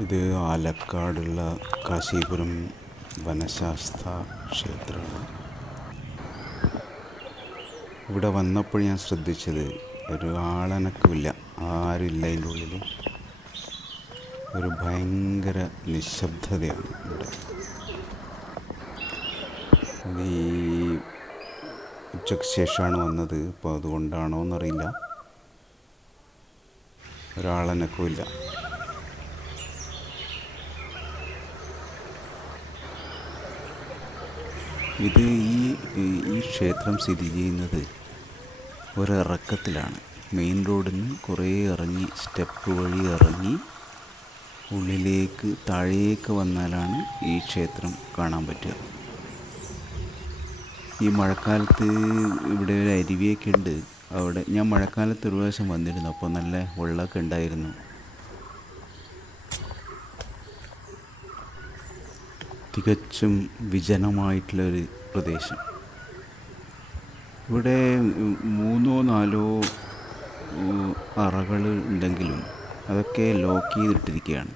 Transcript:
ഇത് ആലക്കാടുള്ള കാശീപുരം വനശാസ്ത്ര ക്ഷേത്രമാണ്. ഇവിടെ വന്നപ്പോൾ ഞാൻ ശ്രദ്ധിച്ചത് ഒരു ആളനക്കമില്ല, ആരുമില്ല അതിൻ്റെ ഉള്ളിൽ. ഒരു ഭയങ്കര നിശബ്ദതയാണ് ഇവിടെ. ഈ ഉച്ചയ്ക്ക് ശേഷമാണ് വന്നത്, അപ്പോൾ അതുകൊണ്ടാണോ എന്നറിയില്ല, ഒരാളനക്കമില്ല. ഇത് ഈ ക്ഷേത്രം സ്ഥിതി ചെയ്യുന്നത് ഒരിറക്കത്തിലാണ്. മെയിൻ റോഡിൽ നിന്ന് കുറേ ഇറങ്ങി, സ്റ്റെപ്പ് വഴി ഇറങ്ങി ഉള്ളിലേക്ക് താഴേക്ക് വന്നാലാണ് ഈ ക്ഷേത്രം കാണാൻ പറ്റുക. ഈ മഴക്കാലത്ത് ഇവിടെ ഒരു അരുവിയൊക്കെ ഉണ്ട്. അവിടെ ഞാൻ മഴക്കാലത്ത് ഒരു പ്രാവശ്യം വന്നിരുന്നു, അപ്പോൾ നല്ല വെള്ളമൊക്കെ ഉണ്ടായിരുന്നു. തികച്ചും വിജനമായിട്ടുള്ളൊരു പ്രദേശം. ഇവിടെ 3-4 അറകൾ ഉണ്ടെങ്കിലും അതൊക്കെ ലോക്ക് ചെയ്തിട്ടിരിക്കുകയാണ്.